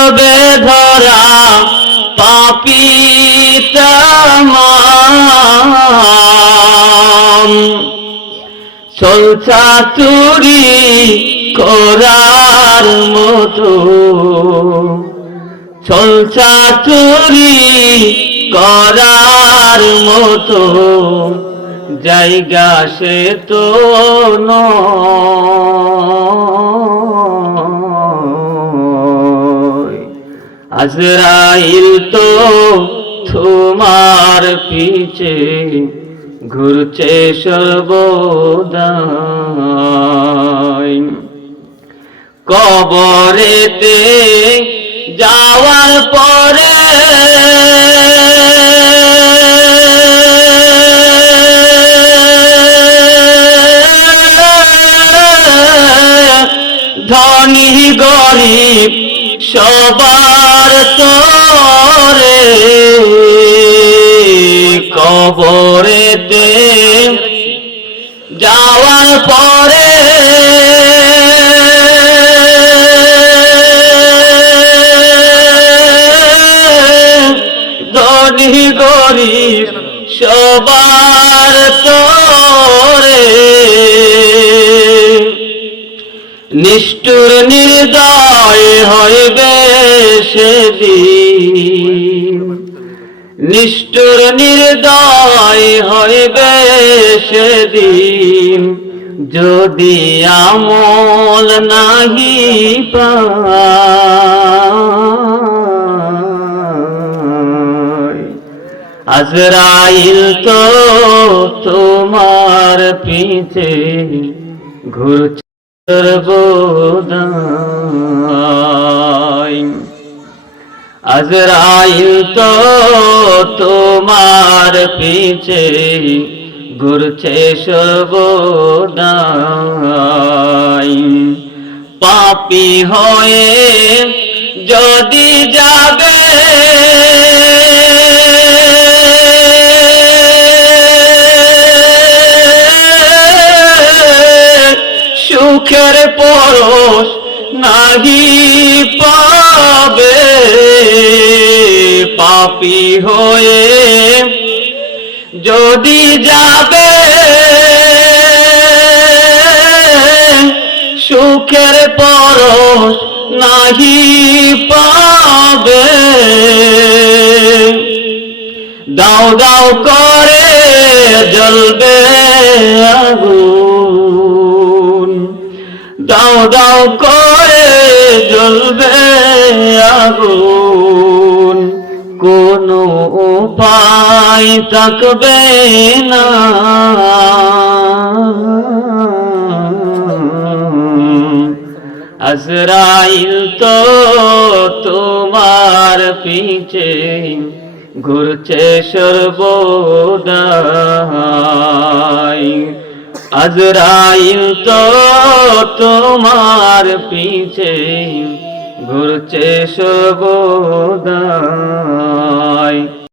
পড়বে ধরা পাপিতাম চলছা চুরি করার মতো। চলছা চুরি করার মতো। জায়গা সে তো নয়। আজরাইল তো তোমার পিছে ঘুরছে সর্বদাই। কবরেতে যাওয়ার পরে ধনী গরিব সবার তরে কবরেতে যাওয়ার পরে ধনী গরিব সবার তরে নিষ্ঠুর নির্দয় হইবে সেদিন। নিষ্ঠুর নির্দয় হইবে সেদিন। যদি আমল নাহি আজরাইল তো তোমার পিছে ঘুরছে। আজরাইল তো তোমার পিছে ঘুরছে সর্বদাই। পাপি হয়ে যদি যাবে পরশ নাহি পাবে। পাপি হয়ে যদি যাবে, সুখের পরশ নাহি পাবে। দাও দাও করে জ্বলবে দাও করে জ্বলবে আগুন। কোনো উপায় থাকবে না। আজরাইল তো তোমার পিছে ঘুরছে সর্বদাই আজরাইল তো তোমার পিছে ঘুরছে সর্বদাই।